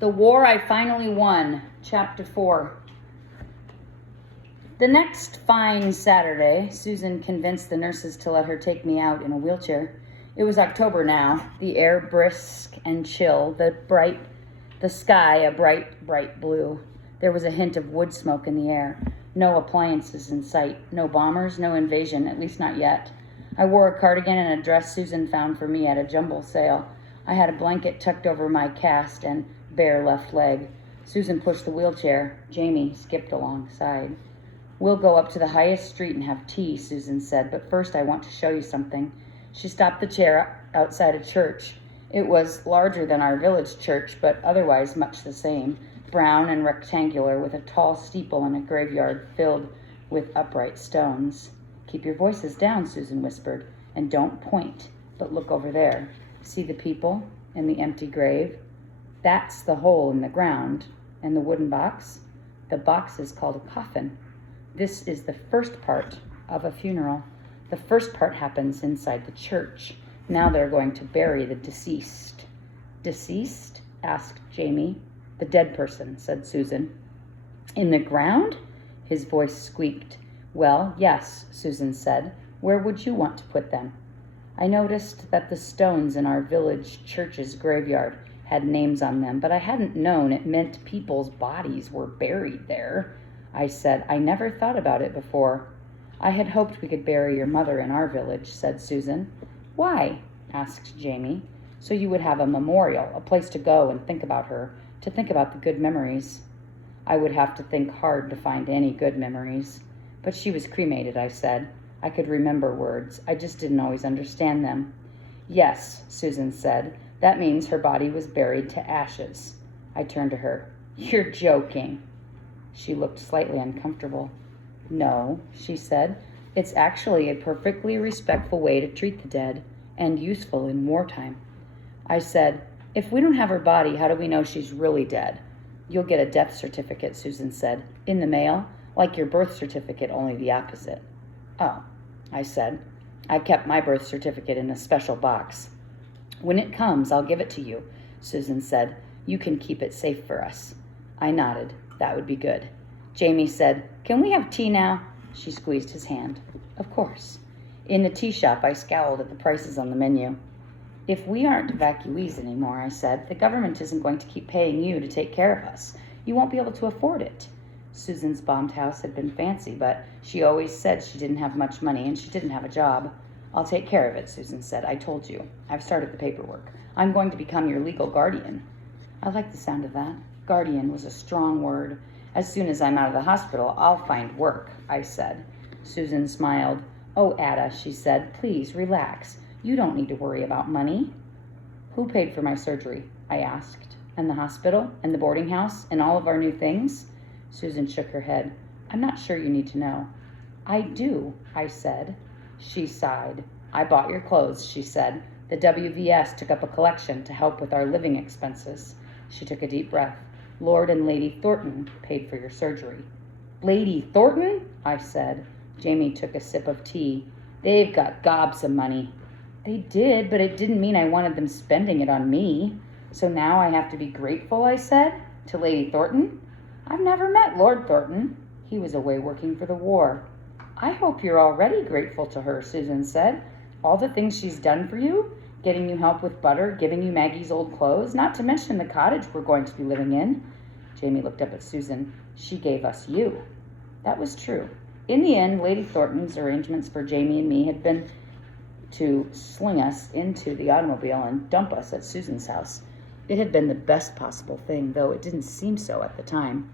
The War I Finally Won, Chapter 4. The next fine Saturday, Susan convinced the nurses to let her take me out in a wheelchair. It was October now, the air brisk and chill, the sky a bright blue. There was a hint of wood smoke in the air. No appliances in sight, no bombers, no invasion, at least not yet. I wore a cardigan and a dress Susan found for me at a jumble sale. I had a blanket tucked over my cast and bare left leg. Susan pushed the wheelchair. Jamie skipped alongside. "We'll go up to the highest street and have tea," Susan said, "but first I want to show you something." She stopped the chair outside a church. It was larger than our village church, but otherwise much the same, brown and rectangular, with a tall steeple and a graveyard filled with upright stones. "Keep your voices down," Susan whispered, "and don't point, but look over there. See the people and the empty grave? That's the hole in the ground. And the wooden box? The box is called a coffin. This is the first part of a funeral. The first part happens inside the church. Now they're going to bury the deceased." "Deceased?" asked Jamie. "The dead person," said Susan. "In the ground?" His voice squeaked. "Well, yes," Susan said. "Where would you want to put them?" I noticed that the stones in our village church's graveyard had names on them, but I hadn't known it meant people's bodies were buried there. I said, "I never thought about it before." "I had hoped we could bury your mother in our village," said Susan. "Why?" asked Jamie. "So you would have a memorial, a place to go and think about her, to think about the good memories." "I would have to think hard to find any good memories." "But she was cremated," I said. I could remember words. I just didn't always understand them. "Yes," Susan said. "That means her body was buried to ashes." I turned to her. "You're joking." She looked slightly uncomfortable. "No," she said. "It's actually a perfectly respectful way to treat the dead, and useful in wartime." I said, "If we don't have her body, how do we know she's really dead?" "You'll get a death certificate," Susan said, "in the mail, like your birth certificate, only the opposite." "Oh," I said. "I kept my birth certificate in a special box." "When it comes, I'll give it to you," Susan said. "You can keep it safe for us." I nodded. That would be good. Jamie said, "Can we have tea now?" She squeezed his hand. "Of course." In the tea shop, I scowled at the prices on the menu. "If we aren't evacuees anymore," I said, "the government isn't going to keep paying you to take care of us. You won't be able to afford it." Susan's bombed house had been fancy, but she always said she didn't have much money and she didn't have a job. "I'll take care of it," Susan said. "I told you. I've started the paperwork. I'm going to become your legal guardian." I liked the sound of that. Guardian was a strong word. "As soon as I'm out of the hospital, I'll find work," I said. Susan smiled. "Oh, Ada," she said, "please relax. You don't need to worry about money." "Who paid for my surgery?" I asked. "And the hospital? And the boarding house? And all of our new things?" Susan shook her head. "I'm not sure you need to know." "I do," I said. She sighed. "I bought your clothes," she said. "The WVS took up a collection to help with our living expenses." She took a deep breath. "Lord and Lady Thornton paid for your surgery." "Lady Thornton?" I said. Jamie took a sip of tea. "They've got gobs of money." "They did, but it didn't mean I wanted them spending it on me." "So now I have to be grateful," I said, "to Lady Thornton?" "I've never met Lord Thornton. He was away working for the war." "I hope you're already grateful to her," Susan said. "All the things she's done for you, getting you help with butter, giving you Maggie's old clothes, not to mention the cottage we're going to be living in." Jamie looked up at Susan. "She gave us you." That was true. In the end, Lady Thornton's arrangements for Jamie and me had been to sling us into the automobile and dump us at Susan's house. It had been the best possible thing, though it didn't seem so at the time.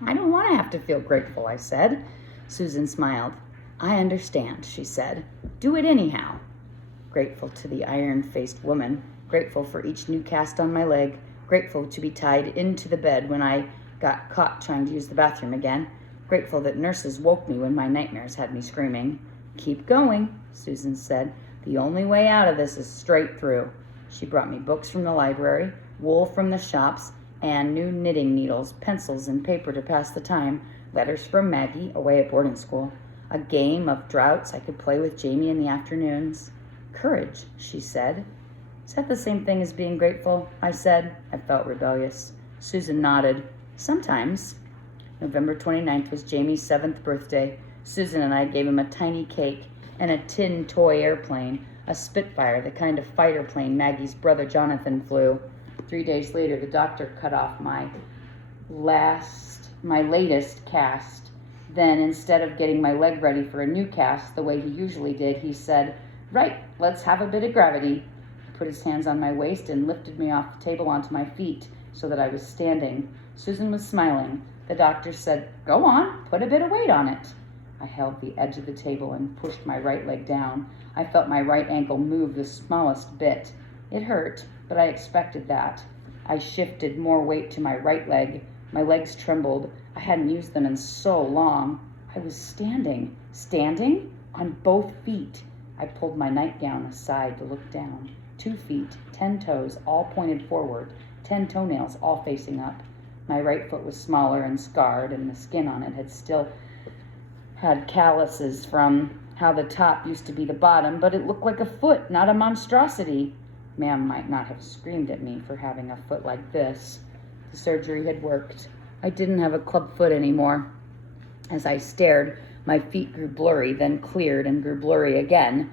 "I don't want to have to feel grateful," I said. Susan smiled. "I understand," she said. "Do it anyhow." Grateful to the iron-faced woman, grateful for each new cast on my leg, grateful to be tied into the bed when I got caught trying to use the bathroom again, grateful that nurses woke me when my nightmares had me screaming. "Keep going," Susan said. "The only way out of this is straight through." She brought me books from the library, wool from the shops, and new knitting needles, pencils, and paper to pass the time, letters from Maggie, away at boarding school, a game of droughts I could play with Jamie in the afternoons. "Courage," she said. "Is that the same thing as being grateful?" I said. I felt rebellious. Susan nodded. Sometimes. November 29th was Jamie's 7th birthday. Susan and I gave him a tiny cake and a tin toy airplane, a Spitfire, the kind of fighter plane Maggie's brother Jonathan flew. 3 days later, the doctor cut off my latest cast. Then, instead of getting my leg ready for a new cast the way he usually did, he said, "Right, let's have a bit of gravity." He put his hands on my waist and lifted me off the table onto my feet so that I was standing. Susan was smiling. The doctor said, "Go on, put a bit of weight on it." I held the edge of the table and pushed my right leg down. I felt my right ankle move the smallest bit. It hurt, but I expected that. I shifted more weight to my right leg. My legs trembled. I hadn't used them in so long. I was standing on both feet. I pulled my nightgown aside to look down. 2 feet, 10 toes, all pointed forward, 10 toenails, all facing up. My right foot was smaller and scarred, and the skin on it had calluses from how the top used to be the bottom, but it looked like a foot, not a monstrosity. Ma'am might not have screamed at me for having a foot like this. The surgery had worked. I didn't have a club foot anymore. As I stared, my feet grew blurry, then cleared and grew blurry again.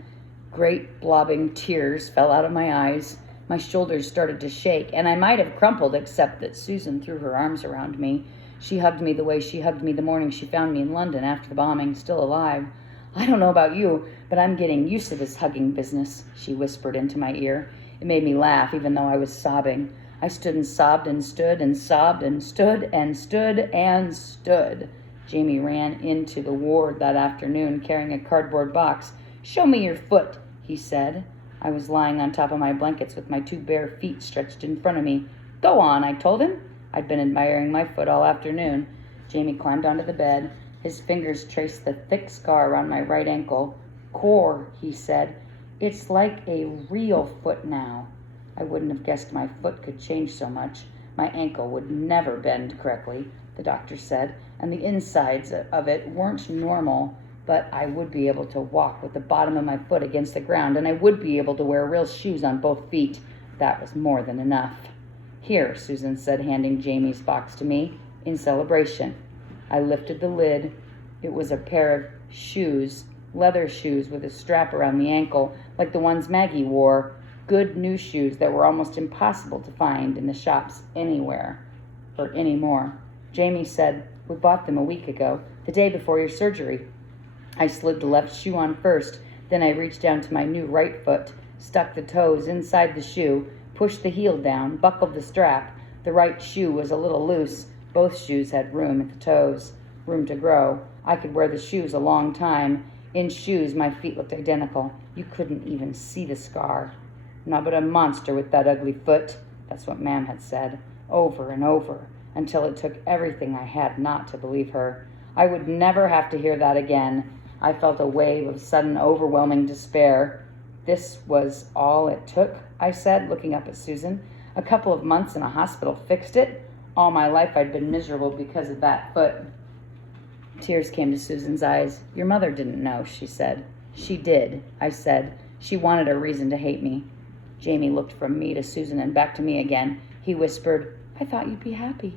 Great blobbing tears fell out of my eyes. My shoulders started to shake, and I might have crumpled except that Susan threw her arms around me. She hugged me the way she hugged me the morning she found me in London after the bombing, still alive. "I don't know about you, but I'm getting used to this hugging business," she whispered into my ear. It made me laugh, even though I was sobbing. I stood and sobbed and stood and sobbed and stood and stood and stood. Jamie ran into the ward that afternoon carrying a cardboard box. "Show me your foot," he said. I was lying on top of my blankets with my 2 bare feet stretched in front of me. "Go on," I told him. I'd been admiring my foot all afternoon. Jamie climbed onto the bed. His fingers traced the thick scar around my right ankle. "Core," he said. "It's like a real foot now." I wouldn't have guessed my foot could change so much. My ankle would never bend correctly, the doctor said, and the insides of it weren't normal, but I would be able to walk with the bottom of my foot against the ground, and I would be able to wear real shoes on both feet. That was more than enough. "Here," Susan said, handing Jamie's box to me, "in celebration." I lifted the lid. It was a pair of shoes, leather shoes with a strap around the ankle, like the ones Maggie wore. Good new shoes that were almost impossible to find in the shops anywhere or anymore. Jamie said, "We bought them a week ago, the day before your surgery." I slid the left shoe on first, then I reached down to my new right foot, stuck the toes inside the shoe, pushed the heel down, buckled the strap. The right shoe was a little loose. Both shoes had room at the toes, room to grow. I could wear the shoes a long time. In shoes, my feet looked identical. You couldn't even see the scar. "Not but a monster with that ugly foot." That's what Ma'am had said, over and over, until it took everything I had not to believe her. I would never have to hear that again. I felt a wave of sudden, overwhelming despair. "This was all it took?" I said, looking up at Susan. "A couple of months in a hospital fixed it? All my life I'd been miserable because of that foot." Tears came to Susan's eyes. "Your mother didn't know," she said. "She did," I said. "She wanted a reason to hate me." Jamie looked from me to Susan and back to me again. He whispered, "I thought you'd be happy."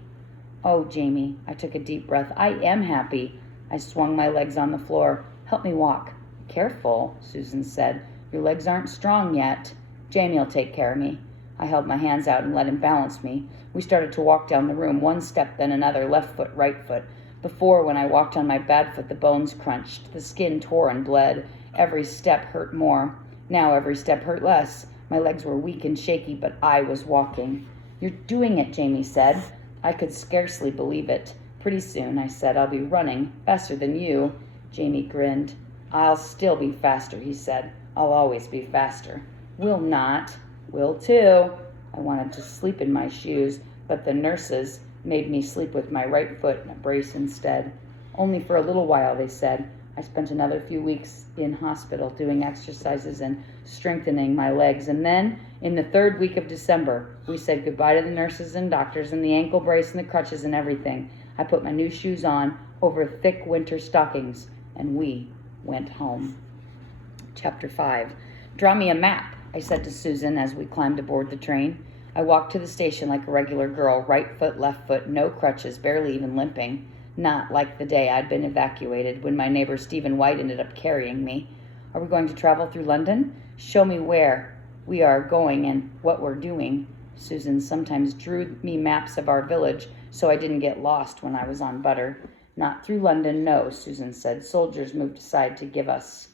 "Oh, Jamie," I took a deep breath. "I am happy." I swung my legs on the floor. "Help me walk." "Careful," Susan said. "Your legs aren't strong yet." "Jamie'll take care of me." I held my hands out and let him balance me. We started to walk down the room, one step then another, left foot, right foot. Before, when I walked on my bad foot, the bones crunched, the skin tore and bled. Every step hurt more. Now every step hurt less. My legs were weak and shaky, but I was walking. "You're doing it," Jamie said. I could scarcely believe it. "Pretty soon," I said, "I'll be running, faster than you." Jamie grinned. "I'll still be faster," he said. "I'll always be faster." "Will not." "Will too." I wanted to sleep in my shoes, but the nurses made me sleep with my right foot in a brace instead. "Only for a little while," they said. I spent another few weeks in hospital doing exercises and strengthening my legs. And then, in the 3rd week of December, we said goodbye to the nurses and doctors and the ankle brace and the crutches and everything. I put my new shoes on over thick winter stockings, and we went home. Chapter 5. "Draw me a map," I said to Susan as we climbed aboard the train. I walked to the station like a regular girl, right foot, left foot, no crutches, barely even limping. Not like the day I'd been evacuated when my neighbor Stephen White ended up carrying me. Are we going to travel through London? Show me where we are going and what we're doing. Susan sometimes drew me maps of our village so I didn't get lost when I was on butter. Not through London, no, Susan said. Soldiers moved aside to give us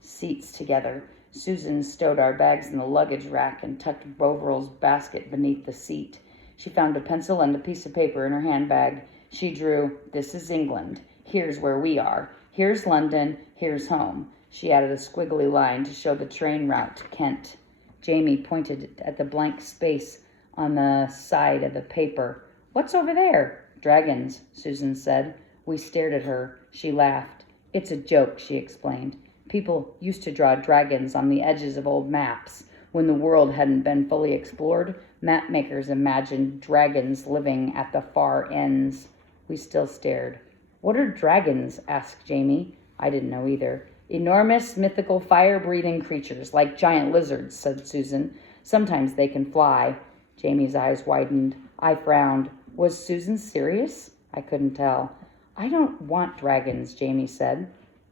seats together. Susan stowed our bags in the luggage rack and tucked Bovril's basket beneath the seat. She found a pencil and a piece of paper in her handbag. She drew, "This is England. Here's where we are. Here's London. Here's home." She added a squiggly line to show the train route to Kent. Jamie pointed at the blank space on the side of the paper. "What's over there?" "Dragons," Susan said. We stared at her. She laughed. "It's a joke," she explained. "People used to draw dragons on the edges of old maps. When the world hadn't been fully explored, map makers imagined dragons living at the far ends." We still stared. "What are dragons?" asked Jamie. I didn't know either. "Enormous, mythical, fire-breathing creatures, like giant lizards," said Susan. "Sometimes they can fly." Jamie's eyes widened. I frowned. Was Susan serious? I couldn't tell. "I don't want dragons," Jamie said.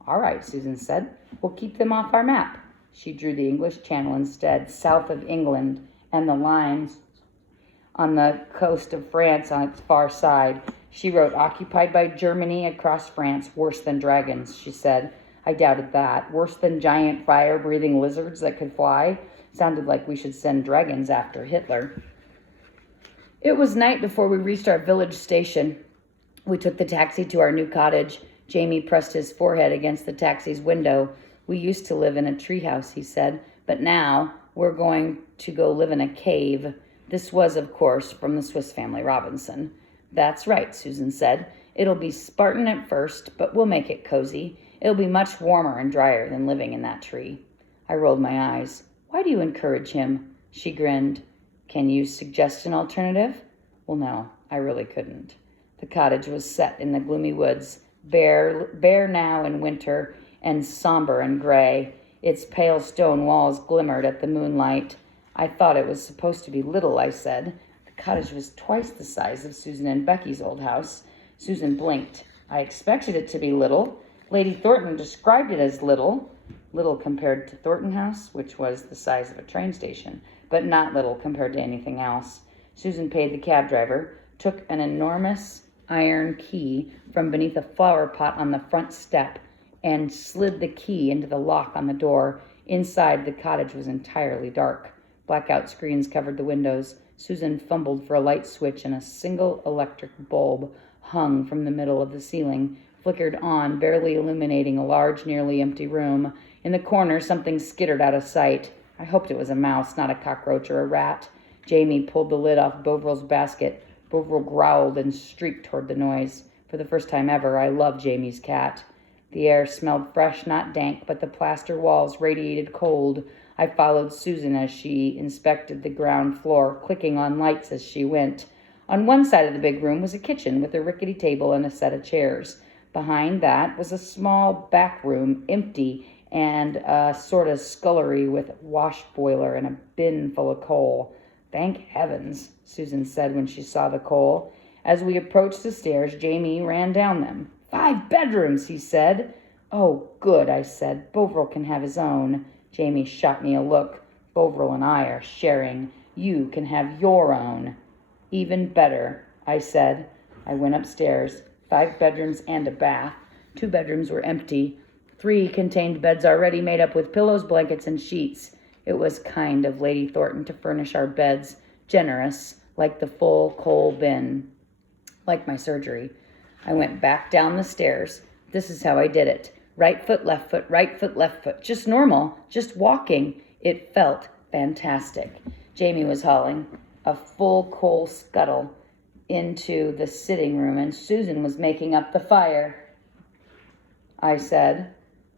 "All right," Susan said. "We'll keep them off our map." She drew the English Channel instead, south of England, and the lines on the coast of France on its far side. She wrote, "Occupied by Germany across France, worse than dragons," she said. I doubted that. Worse than giant fire-breathing lizards that could fly? Sounded like we should send dragons after Hitler. It was night before we reached our village station. We took the taxi to our new cottage. Jamie pressed his forehead against the taxi's window. "We used to live in a treehouse," he said, "but now we're going to go live in a cave." This was, of course, from the Swiss Family Robinson. "That's right," Susan said. "It'll be Spartan at first, but we'll make it cozy. It'll be much warmer and drier than living in that tree." I rolled my eyes. "Why do you encourage him?" She grinned. "Can you suggest an alternative?" Well, no, I really couldn't. The cottage was set in the gloomy woods, bare now in winter and somber and gray. Its pale stone walls glimmered at the moonlight. "I thought it was supposed to be little," I said. The cottage was twice the size of Susan and Becky's old house. Susan blinked. "I expected it to be little. Lady Thornton described it as little compared to Thornton House, which was the size of a train station, but not little compared to anything else." Susan paid the cab driver, took an enormous iron key from beneath a flower pot on the front step, and slid the key into the lock on the door. Inside, the cottage was entirely dark. Blackout screens covered the windows. Susan fumbled for a light switch, and a single electric bulb hung from the middle of the ceiling, flickered on, barely illuminating a large, nearly empty room. In the corner, something skittered out of sight. I hoped it was a mouse, not a cockroach or a rat. Jamie pulled the lid off Bovril's basket. Bovril growled and streaked toward the noise. For the first time ever, I loved Jamie's cat. The air smelled fresh, not dank, but the plaster walls radiated cold. I followed Susan as she inspected the ground floor, clicking on lights as she went. On one side of the big room was a kitchen with a rickety table and a set of chairs. Behind that was a small back room, empty, and a sort of scullery with a wash boiler and a bin full of coal. "Thank heavens," Susan said when she saw the coal. As we approached the stairs, Jamie ran down them. "5 bedrooms," he said. "Oh, good," I said. "Bovril can have his own." Jamie shot me a look. "Bovril and I are sharing. You can have your own." "Even better," I said. I went upstairs. 5 bedrooms and a bath. 2 bedrooms were empty. 3 contained beds already made up with pillows, blankets, and sheets. It was kind of Lady Thornton to furnish our beds, generous, like the full coal bin, like my surgery. I went back down the stairs. This is how I did it. Right foot, left foot, right foot, left foot. Just normal, just walking. It felt fantastic. Jamie was hauling a full coal scuttle into the sitting room, and Susan was making up the fire. I said,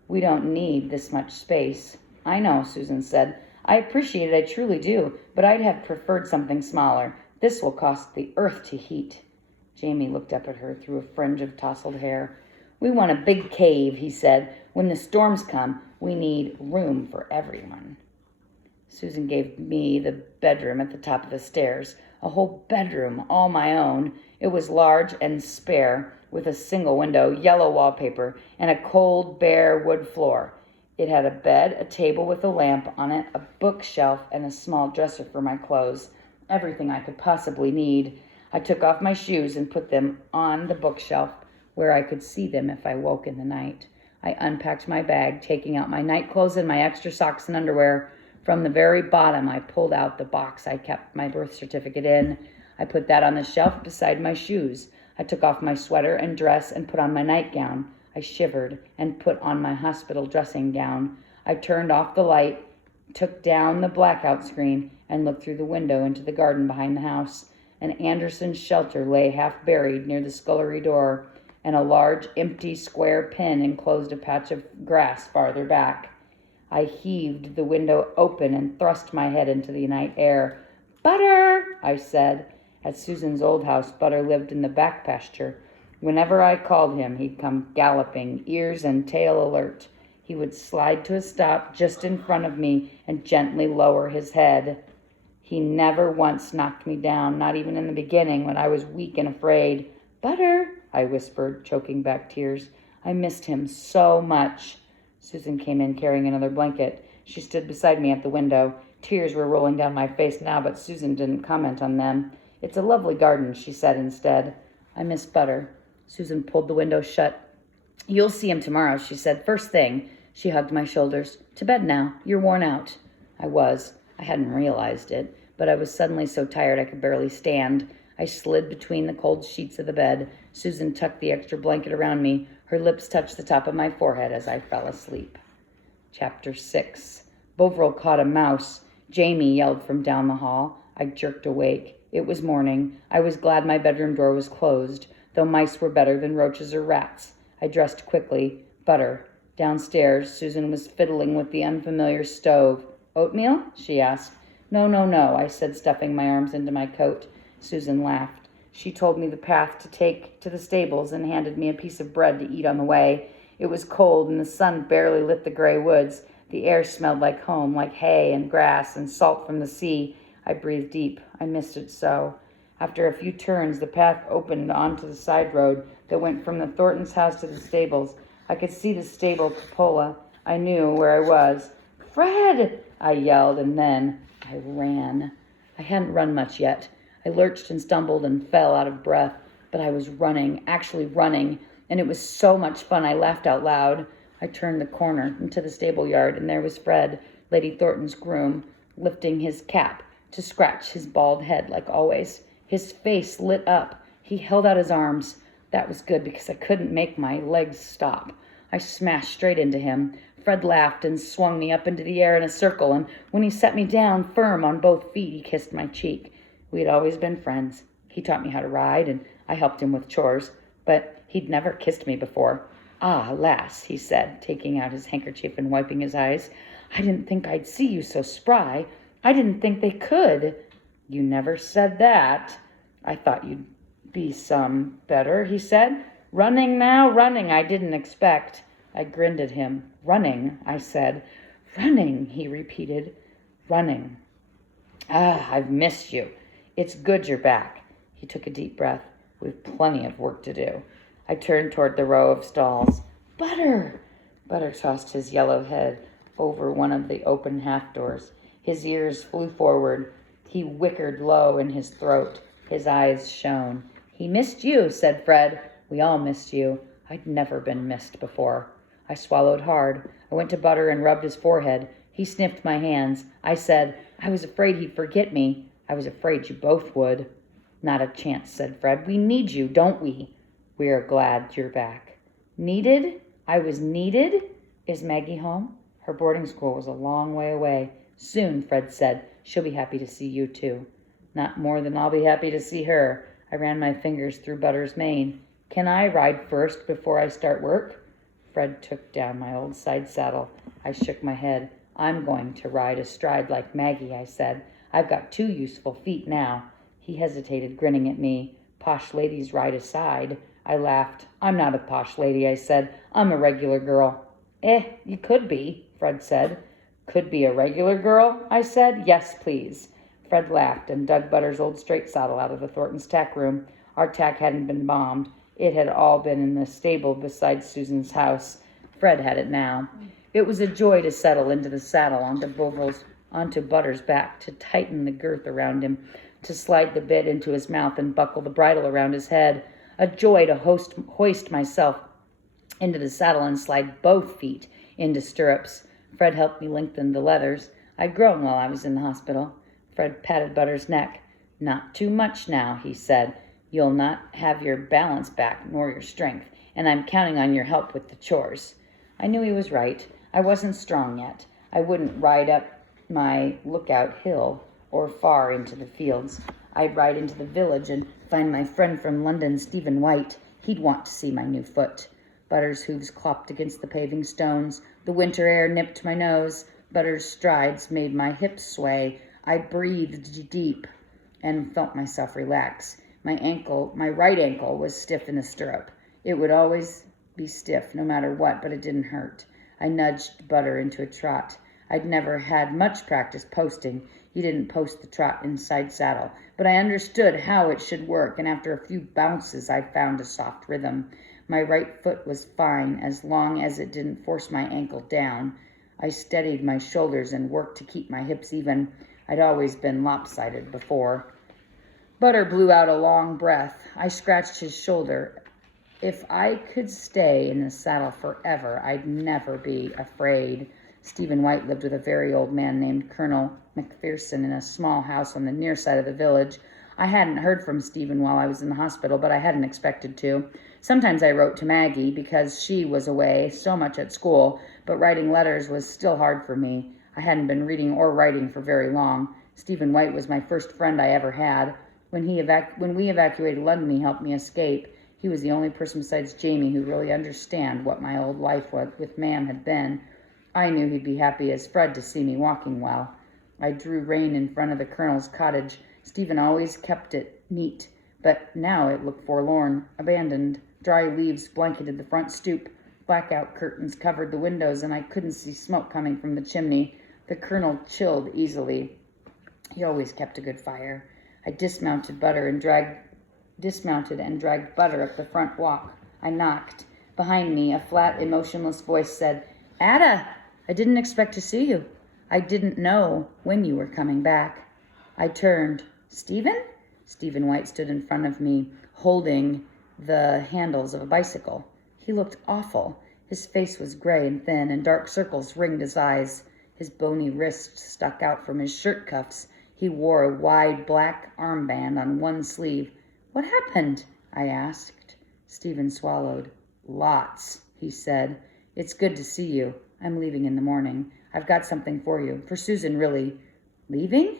"We don't need this much space." "I know," Susan said. "I appreciate it, I truly do, but I'd have preferred something smaller. This will cost the earth to heat." Jamie looked up at her through a fringe of tousled hair. "We want a big cave," he said. "When the storms come, we need room for everyone." Susan gave me the bedroom at the top of the stairs, a whole bedroom, all my own. It was large and spare, with a single window, yellow wallpaper, and a cold, bare wood floor. It had a bed, a table with a lamp on it, a bookshelf, and a small dresser for my clothes. Everything I could possibly need. I took off my shoes and put them on the bookshelf where I could see them if I woke in the night. I unpacked my bag, taking out my night clothes and my extra socks and underwear. From the very bottom, I pulled out the box I kept my birth certificate in. I put that on the shelf beside my shoes. I took off my sweater and dress and put on my nightgown. I shivered and put on my hospital dressing gown. I turned off the light, took down the blackout screen, and looked through the window into the garden behind the house. An Anderson shelter lay half buried near the scullery door, and a large, empty, square pen enclosed a patch of grass farther back. I heaved the window open and thrust my head into the night air. "Butter," I said. At Susan's old house, Butter lived in the back pasture. Whenever I called him, he'd come galloping, ears and tail alert. He would slide to a stop just in front of me and gently lower his head. He never once knocked me down, not even in the beginning when I was weak and afraid. "Butter," I whispered, choking back tears. I missed him so much. Susan came in carrying another blanket. She stood beside me at the window. Tears were rolling down my face now, but Susan didn't comment on them. "It's a lovely garden," she said instead. "I miss Butter." Susan pulled the window shut. "You'll see him tomorrow," she said. "First thing." She hugged my shoulders. "To bed now. You're worn out." I was. I hadn't realized it, but I was suddenly so tired I could barely stand. I slid between the cold sheets of the bed. Susan tucked the extra blanket around me. Her lips touched the top of my forehead as I fell asleep. Chapter 6. Bovril caught a mouse. Jamie yelled from down the hall. I jerked awake. It was morning. I was glad my bedroom door was closed, though mice were better than roaches or rats. I dressed quickly. Butter. Downstairs, Susan was fiddling with the unfamiliar stove. "Oatmeal?" she asked. No, I said, stuffing my arms into my coat. Susan laughed. She told me the path to take to the stables and handed me a piece of bread to eat on the way. It was cold and the sun barely lit the gray woods. The air smelled like home, like hay and grass and salt from the sea. I breathed deep. I missed it so. After a few turns, the path opened onto the side road that went from the Thorntons' house to the stables. I could see the stable cupola. I knew where I was. "Fred!" I yelled, and then I ran. I hadn't run much yet. I lurched and stumbled and fell out of breath, but I was running, actually running, and it was so much fun I laughed out loud. I turned the corner into the stable yard, and there was Fred, Lady Thornton's groom, lifting his cap to scratch his bald head like always. His face lit up. He held out his arms. That was good because I couldn't make my legs stop. I smashed straight into him. Fred laughed and swung me up into the air in a circle, and when he set me down firm on both feet, he kissed my cheek. We had always been friends. He taught me how to ride, and I helped him with chores, but he'd never kissed me before. "Ah, lass," he said, taking out his handkerchief and wiping his eyes. "I didn't think I'd see you so spry. I didn't think they could." "You never said that." "I thought you'd be some better," he said. "Running now, running, I didn't expect." I grinned at him. "Running," I said. "Running," he repeated. "Running. Ah, I've missed you. It's good you're back." He took a deep breath. "We've plenty of work to do." I turned toward the row of stalls. "Butter!" Butter tossed his yellow head over one of the open half doors. His ears flew forward. He whickered low in his throat. His eyes shone. "He missed you," said Fred. "We all missed you." I'd never been missed before. I swallowed hard. I went to Butter and rubbed his forehead. He sniffed my hands. I said, "I was afraid he'd forget me. I was afraid you both would." "Not a chance," said Fred. "We need you, don't we?" "We are glad you're back." "Needed? I was needed? Is Maggie home?" Her boarding school was a long way away. "Soon," Fred said. "She'll be happy to see you, too." "Not more than I'll be happy to see her." I ran my fingers through Butter's mane. "Can I ride first before I start work?" Fred took down my old side saddle. I shook my head. "I'm going to ride astride like Maggie," I said. "I've got 2 useful feet now." He hesitated, grinning at me. "Posh ladies ride aside." I laughed. "I'm not a posh lady," I said. "I'm a regular girl." You could be," Fred said. Could be a regular girl, I said. Yes, please. Fred laughed and dug Butter's old straight saddle out of the Thorntons' tack room. Our tack hadn't been bombed. It had all been in the stable beside Susan's house. Fred had it now. It was a joy to settle into the saddle onto Butter's back, to tighten the girth around him, to slide the bit into his mouth and buckle the bridle around his head. A joy to hoist myself into the saddle and slide both feet into stirrups. Fred helped me lengthen the leathers. I'd grown while I was in the hospital. Fred patted Butter's neck. Not too much now, he said. You'll not have your balance back nor your strength, and I'm counting on your help with the chores. I knew he was right. I wasn't strong yet. I wouldn't ride up my lookout hill or far into the fields. I'd ride into the village and find my friend from London, Stephen White. He'd want to see my new foot. Butter's hooves clopped against the paving stones. The winter air nipped my nose. Butter's strides made my hips sway. I breathed deep and felt myself relax. My right ankle was stiff in the stirrup. It would always be stiff no matter what, but it didn't hurt. I nudged Butter into a trot. I'd never had much practice posting. He didn't post the trot inside saddle, but I understood how it should work, and after a few bounces I found a soft rhythm. My right foot was fine as long as it didn't force my ankle down. I steadied my shoulders and worked to keep my hips even. I'd always been lopsided before. Butter blew out a long breath. I scratched his shoulder. If I could stay in the saddle forever, I'd never be afraid. Stephen White lived with a very old man named Colonel McPherson in a small house on the near side of the village. I hadn't heard from Stephen while I was in the hospital, but I hadn't expected to. Sometimes I wrote to Maggie because she was away so much at school, but writing letters was still hard for me. I hadn't been reading or writing for very long. Stephen White was my first friend I ever had. When we evacuated London, he helped me escape. He was the only person besides Jamie who really understood what my old life with Mam had been. I knew he'd be happy as Fred to see me walking well. I drew rein in front of the Colonel's cottage. Stephen always kept it neat, but now it looked forlorn, abandoned. Dry leaves blanketed the front stoop. Blackout curtains covered the windows, and I couldn't see smoke coming from the chimney. The Colonel chilled easily. He always kept a good fire. I dismounted and dragged Butter up the front walk. I knocked. Behind me, a flat, emotionless voice said, "Ada, I didn't expect to see you. I didn't know when you were coming back." I turned. "Stephen?" Stephen White stood in front of me, holding the handles of a bicycle. He looked awful. His face was gray and thin, and dark circles ringed his eyes. His bony wrists stuck out from his shirt cuffs. He wore a wide black armband on one sleeve. "What happened?" I asked. Stephen swallowed. "Lots," he said. "It's good to see you. I'm leaving in the morning. I've got something for you. For Susan, really." "Leaving?"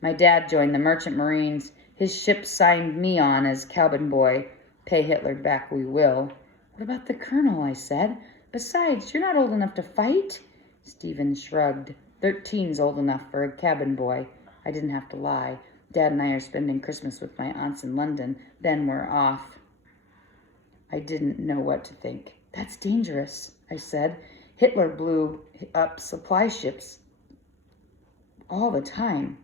"My dad joined the Merchant Marines. His ship signed me on as cabin boy. Pay Hitler back we will." "What about the Colonel?" I said. "Besides, you're not old enough to fight." Stephen shrugged. 13's old enough for a cabin boy. I didn't have to lie. Dad and I are spending Christmas with my aunts in London. Then we're off. I didn't know what to think. "That's dangerous," I said. "Hitler blew up supply ships all the time."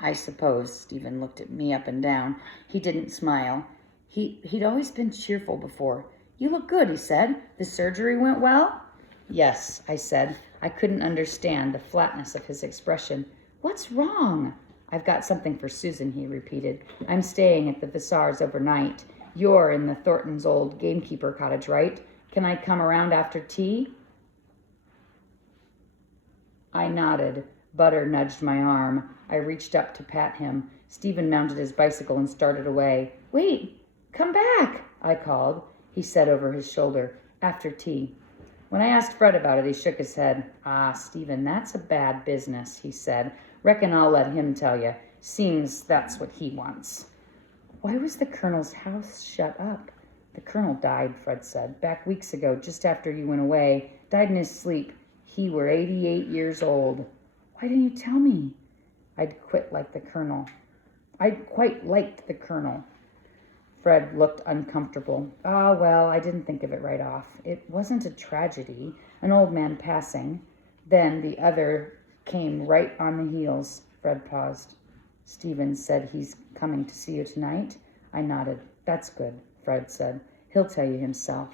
"I suppose." Stephen looked at me up and down. He didn't smile. He'd always been cheerful before. "You look good," he said. "The surgery went well?" "Yes," I said. I couldn't understand the flatness of his expression. "What's wrong?" "I've got something for Susan," he repeated. "I'm staying at the Visards overnight. You're in the Thorntons' old gamekeeper cottage, right? Can I come around after tea?" I nodded. Butter nudged my arm. I reached up to pat him. Stephen mounted his bicycle and started away. "Wait, come back," I called. He said over his shoulder, "After tea." When I asked Fred about it, he shook his head. "Ah, Stephen, that's a bad business," he said. "Reckon I'll let him tell you. Seems that's what he wants." "Why was the Colonel's house shut up?" "The Colonel died," Fred said, "back weeks ago, just after you went away. Died in his sleep. He were 88 years old." "Why didn't you tell me?" I'd quite liked the Colonel. Fred looked uncomfortable. "Ah, well, I didn't think of it right off. It wasn't a tragedy. An old man passing. Then the other came right on the heels. Fred paused. Stephen said he's coming to see you tonight. I nodded. That's good, Fred said. He'll tell you himself.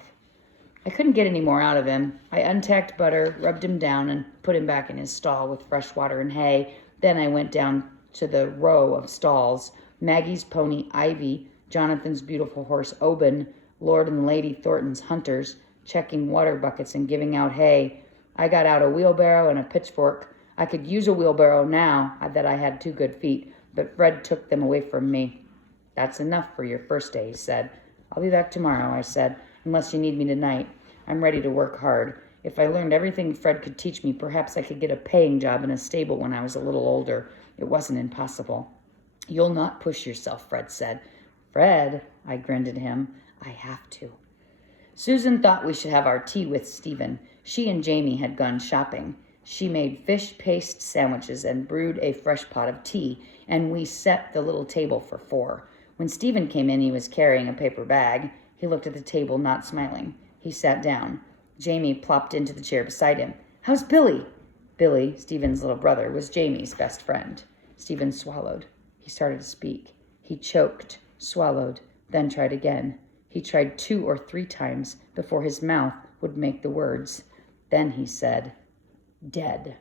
I couldn't get any more out of him. I untacked Butter, rubbed him down, and put him back in his stall with fresh water and hay. Then I went down to the row of stalls. Maggie's pony, Ivy, Jonathan's beautiful horse, Oban, Lord and Lady Thornton's hunters, checking water buckets and giving out hay. I got out a wheelbarrow and a pitchfork. I could use a wheelbarrow now that I had 2 good feet, but Fred took them away from me. That's enough for your first day, he said. I'll be back tomorrow, I said, unless you need me tonight. I'm ready to work hard. If I learned everything Fred could teach me, perhaps I could get a paying job in a stable when I was a little older. It wasn't impossible. You'll not push yourself, Fred said. Fred, I grinned at him. I have to. Susan thought we should have our tea with Stephen. She and Jamie had gone shopping. She made fish paste sandwiches and brewed a fresh pot of tea, and we set the little table for 4. When Stephen came in, he was carrying a paper bag. He looked at the table, not smiling. He sat down. Jamie plopped into the chair beside him. How's Billy? Billy, Stephen's little brother, was Jamie's best friend. Stephen swallowed. He started to speak. He choked, swallowed, then tried again. He tried 2 or 3 times before his mouth would make the words. Then he said, dead.